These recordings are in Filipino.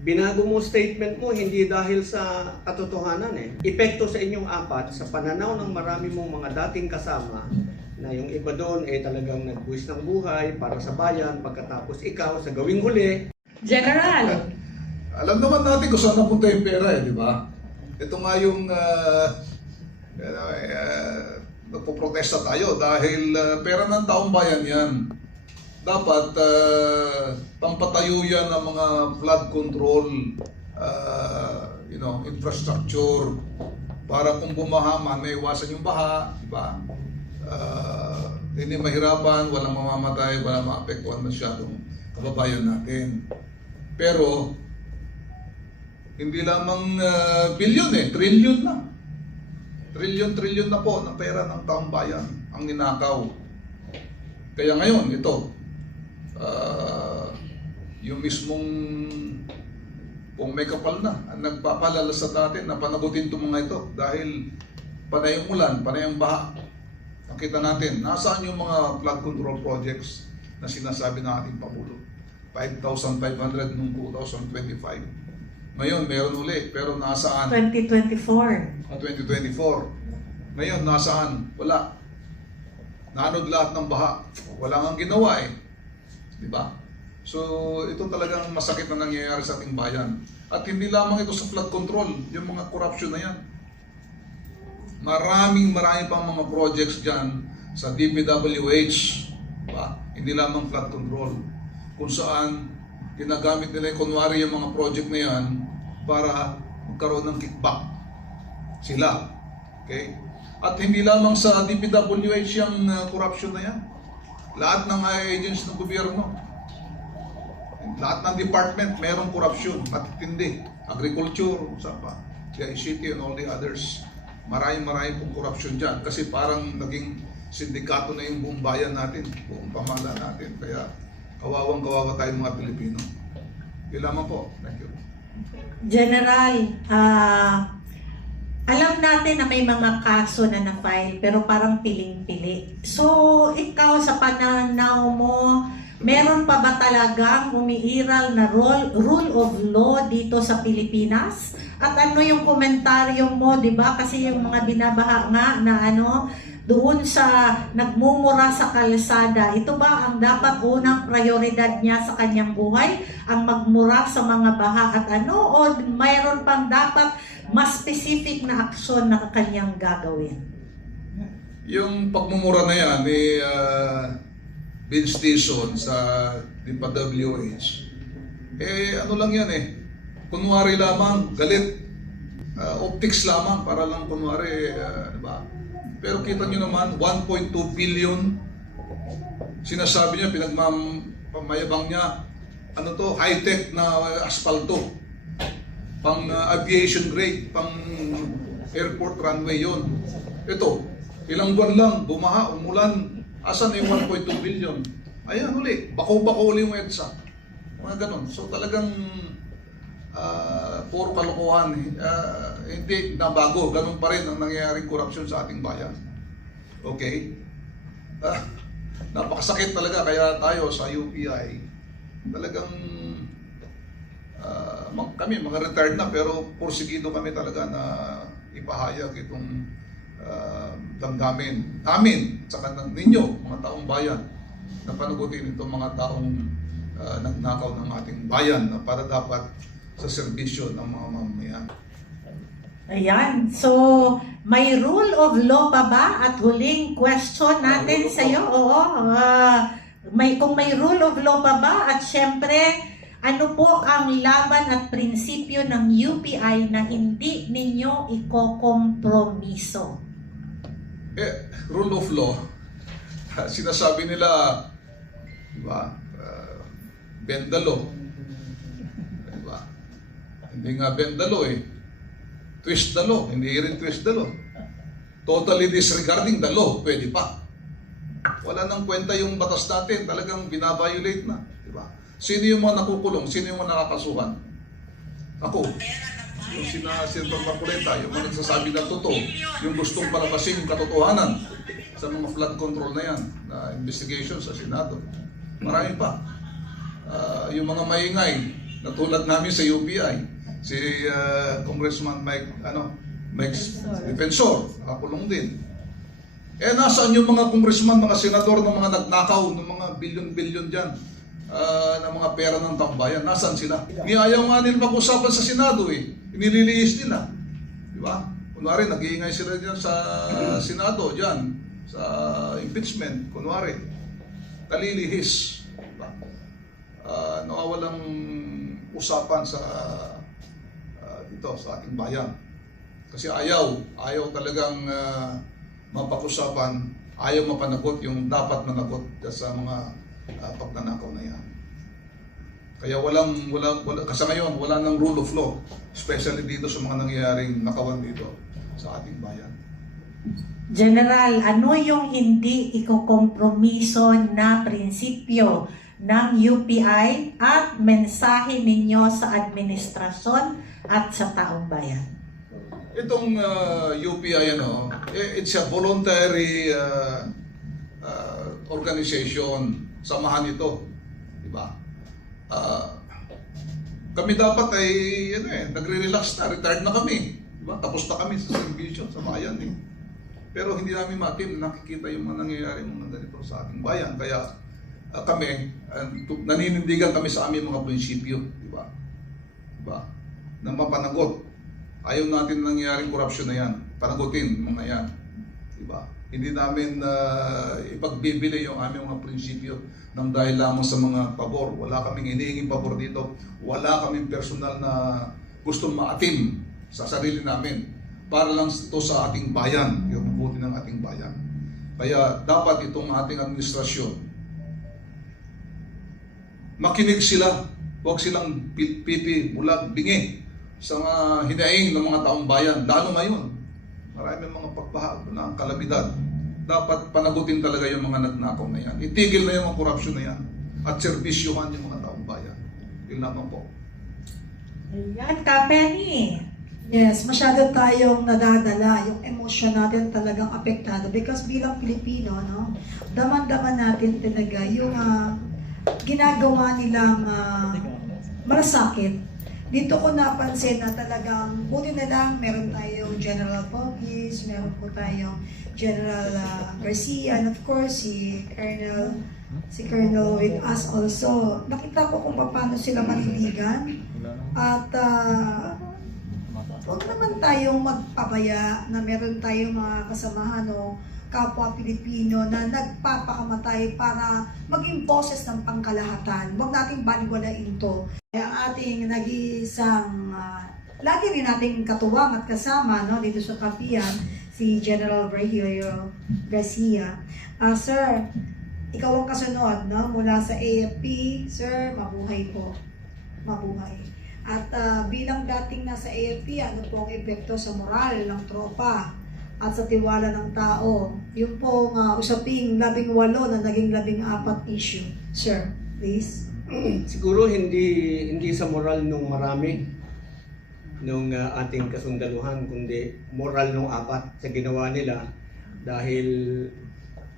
Binago mo statement mo hindi dahil sa katotohanan eh. Epekto sa inyong apat sa pananaw ng marami mong mga dating kasama na yung iba doon ay talagang nagbuwis ng buhay para sa bayan pagkatapos ikaw sa gawing huli. General! Alam naman natin kung saan napunta yung pera di ba? Ito nga yung nagpo-protesta tayo dahil pera ng taong bayan yan. Dapat pampatayo yan ng mga flood control infrastructure para kung bumaha man may iwasan yung baha, di ba? Hindi mahirapan, walang mamamatay, walang maapektuhan masyadong kababayan natin. Pero hindi lamang bilyon trilyon na. Trilyon na po ng pera ng taong bayan ang ninakaw. Kaya ngayon, ito, yung mismong kung may kapal na ang nagpapalala sa atin na panagutin itong mga ito dahil panay ang ulan, panay ang baha. Nakita natin, nasaan yung mga flood control projects na sinasabi ng ating Pangulo? 5,500 noong 2025. Ngayon, meron uli, pero nasaan? 2024. 2024. Ngayon, nasaan? Wala. Naanod lahat ng baha. Wala nga ginawa Diba? So, ito talagang masakit na nangyayari sa ating bayan. At hindi lamang ito sa flood control, yung mga corruption na yan. Marami pang mga projects dyan sa DPWH. Diba? Hindi lamang flood control. Kung saan, ginagamit nila kunwari yung mga project na yan para magkaroon ng kickback. Sila. Okay? At hindi lamang sa DPWH yung corruption na yan. Lahat ng agencies ng gobyerno, lahat ng department, merong corruption, matitindi. Agriculture, saan pa? The ICT and all the others. Maraming pong corruption dyan. Kasi parang naging sindikato na yung buong bayan natin, buong pamala natin. Kaya kawawang-kawawa tayong mga Pilipino. Yun lamang po. Thank you. General, alam natin na may mga kaso na na-file pero parang piling-pili. So, ikaw sa pananaw mo, meron pa ba talagang umiiral na rule of law dito sa Pilipinas? At ano yung komentaryo mo, di ba? Kasi yung mga binabaha nga na doon sa nagmumura sa kalsada, ito ba ang dapat unang prioridad niya sa kanyang buhay? Ang magmura sa mga baha at o mayroon pang dapat mas specific na aksyon na kanyang gagawin? Yung pagmumura na yan ni Vince Dizon sa DPWH, ano lang yan kunwari lamang, galit, optics lamang, para lang kunwari, diba? Pero kita nyo naman, 1.2 billion, sinasabi niya, pinagmamayabang niya, high-tech na asphalto, pang aviation grade, pang airport runway yon. Ito, ilang buwan lang, bumaha, umulan, asan yung 1.2 billion? Ayan uli, bako-bako uli yung EDSA. Mga ganon. So talagang puro kalokohan, hindi na bago, ganun pa rin ang nangyayaring korupsyon sa ating bayan. Okay? Napakasakit talaga, kaya tayo sa UPI, talagang kami mga retired na pero porsigido kami talaga na ipahayag itong damdamin namin sa kanang ninyo, mga taong bayan, na panagutin itong mga taong nagnakaw ng ating bayan na para dapat sa serbisyo ng mga mamamayan. Ayan. So, may rule of law pa ba? At huling question natin sa iyo. Oo. Kung may rule of law pa ba? At syempre, ano po ang laban at prinsipyo ng UPI na hindi ninyo ikokompromiso? Rule of law, sinasabi nila, diba, bend the law. Diba? Hindi nga bend the law twist the law, hindi rin twist the law. Totally disregarding the law, pwede pa. Wala nang kwenta yung batas natin, talagang binaviolate na. Diba? Sino yung mga nakukulong? Sino yung mga nakakasuhan? Ako. Yung Senator Marcoleta, yung mga nagsasabi ng totoo, yung gustong palabasin yung katotohanan sa mga flood control na yan, na investigation sa Senado. Marami pa. Yung mga maingay, na tulad namin sa UPI, si Congressman Mike Defensor, nakakulong din. Eh nasaan yung mga congressman, mga senador ng mga nagnakaw ng mga bilyon-bilyon dyan ng mga pera ng tambayan? Nasaan sila? Ayaw nga nila pag-usapan sa Senado eh. Inililiis nila. Di ba? Kunwari, nag-iingay sila dyan sa Senado, dyan, sa impeachment, kunwari. Talilihis. Diba? Nawawalang usapan sa dito, sa ating bayan. Kasi ayaw talagang mapag-usapan, ayaw mapanagot yung dapat managot sa mga pagnanakaw na yan. Kaya kasi ngayon, wala nang rule of law, especially dito sa mga nangyayaring nakawan dito sa ating bayan. General, ano yung hindi ikokompromiso na prinsipyo ng UPI at mensahe ninyo sa administrasyon at sa taong bayan? Itong UPI, it's a voluntary organization. Samahan ito. Diba? Kami dapat ay nagre-relax na, retired na kami. Diba? Tapos na kami sa servisyo sa bayan. Pero hindi namin matim na nakikita yung mga nangyayari mga ganito sa ating bayan. Kaya kami, naninindigan kami sa aming mga prinsipyo. Diba? Diba? Na mapanagot. Ayaw natin nangyayaring korupsyon na yan. Panagutin mga yan. Diba? Hindi namin ipagbibili yung aming mga prinsipyo ng dahil lamang sa mga pabor. Wala kaming hinihinging pabor dito. Wala kaming personal na gustong maatim sa sarili namin. Para lang ito sa ating bayan, yung mabuti ng ating bayan. Kaya dapat itong ating administrasyon, makinig sila. Huwag silang pipi, bulag, bingi sa mga hinaing ng mga taong bayan. Lalo ngayon, marami mga pagpahag ng kalamidad. Dapat panagutin talaga yung mga nagnakaw na yan. Itigil na yung mga korupsyon na yan. At servisyohan yung mga taong bayan. Yun lamang po. Ayan, Penny. Yes, masyado tayong nadadala, yung emosyon natin talagang apektado because bilang Pilipino, no, daman-daman natin talaga yung ginagawa nilang malasakit. Dito ko napansin na talagang buti na lang meron tayong General Bogis, meron po tayong General Garcia, and of course si Colonel with us also. Nakita ko kung paano sila maniligan at huwag naman tayong magpabaya na meron tayong mga kasamahan o kapwa Pilipino na nagpapakamatay para maging boses ng pangkalahatan. Huwag nating baliwalain ito. Ang ating nag-iisang, lagi rin nating katuwang at kasama dito sa kapihan, si General Virgilio Garcia. Sir, ikaw ang kasunod mula sa AFP. Sir, mabuhay po. Mabuhay. At bilang dating nasa AFP, ano po ang epekto sa moral ng tropa at sa tiwala ng tao? Yung pong usaping 18 na naging 14 issue. Sir, please. Siguro hindi sa moral nung marami nung ating kasundaluhan, kundi moral nung 4 sa ginawa nila. Dahil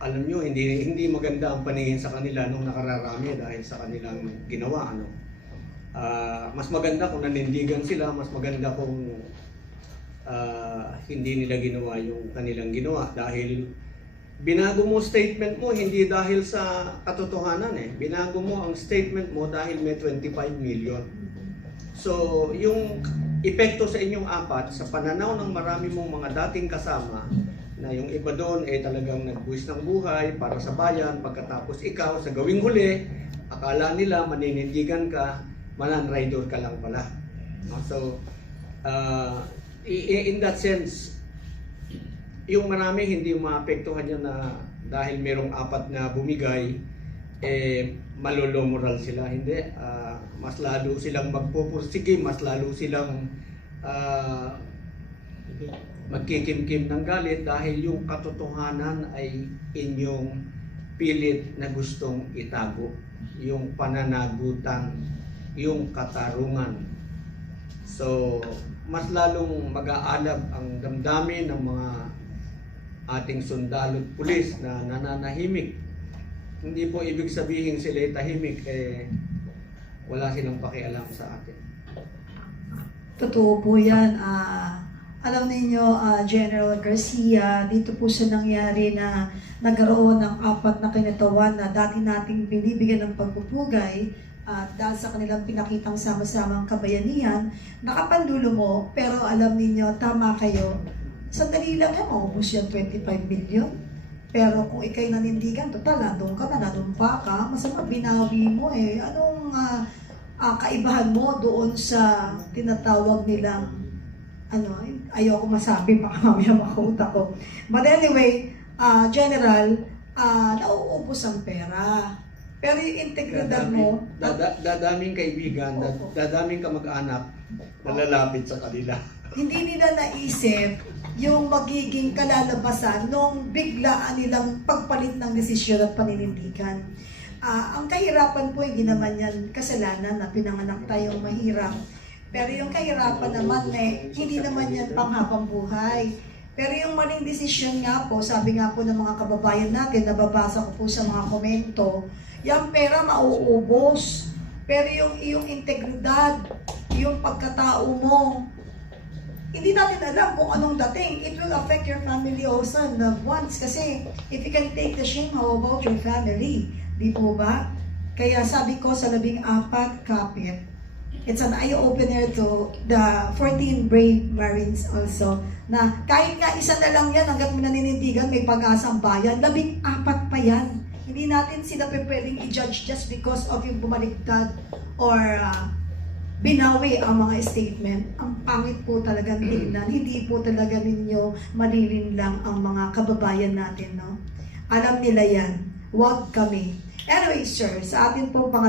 alam nyo, hindi maganda ang paningin sa kanila nung nakararami dahil sa kanilang ginawa. Mas maganda kung nanindigan sila, mas maganda kung hindi nila ginawa yung kanilang ginawa. Dahil binago mo statement mo hindi dahil sa katotohanan Binago mo ang statement mo dahil may 25 million. So, yung epekto sa inyong 4, sa pananaw ng marami mong mga dating kasama, na yung iba doon talagang nagbuwis ng buhay para sa bayan, pagkatapos ikaw sa gawing huli, akala nila maninindigan ka, manan-rider ka lang pala. So, in that sense, yung marami hindi maapektuhan yan na dahil merong 4 na bumigay, malolo moral sila. Hindi. Mas lalo silang magpupursige, mas lalo silang magkikimkim ng galit dahil yung katotohanan ay inyong pilit na gustong itago. Yung pananagutan, yung katarungan. So, mas lalong mag-aalab ang damdamin ng mga ating sundalo at pulis na nananahimik. Hindi po ibig sabihin sila tahimik, wala silang pakialam sa atin. Totoo po yan. Alam ninyo, General Garcia, dito po sa nangyari na nagkaroon ng 4 na kinatawan na dati nating binibigyan ng pagpupugay at dahil sa kanilang pinakitang sama-samang kabayanihan, nakapandulo mo, pero alam ninyo, tama kayo, sandali lang yan, maubos yan 25 million. Pero kung ikay nanindigan, total, nandun ka na, nanumpa ka, masama binawi mo eh. Anong kaibahan mo doon sa tinatawag nilang ayoko masabi, baka mamaya makauta ko. But anyway, General, nauubos ang pera. Pero yung integridad mo, Dadaming kaibigan, Opo. dadaming kamag-anak na lalapit sa kanila. hindi nila naisip yung magiging kalalabasan nung biglaan nilang pagpalit ng desisyon at paninindigan. Ang kahirapan po, hindi naman yan kasalanan na pinanganak tayong mahirap. Pero yung kahirapan naman hindi naman yan panghabang buhay. Pero yung maling desisyon nga po, sabi nga po ng mga kababayan natin, nababasa ko po sa mga komento, yung pera mauubos. Pero yung iyong integridad, yung pagkatao mo, hindi natin alam kung anong dating. It will affect your family also and loved ones. Kasi if you can take the shame, how about your family? Di po ba? Kaya sabi ko sa 14 kapit, it's an eye-opener to the 14 brave Marines also, na kahit nga isa na lang yan, hanggat naninitigan, may pag-asang bayan, 14 pa yan. Hindi natin sila pwedeng i-judge just because of yung bumaligtad or binawi ang mga statement. Ang pangit po talagang tingnan. Hindi po talaga ninyo malilin lang ang mga kababayan natin, no? Alam nila yan. Huwag kami. Anyway, sir, sa atin po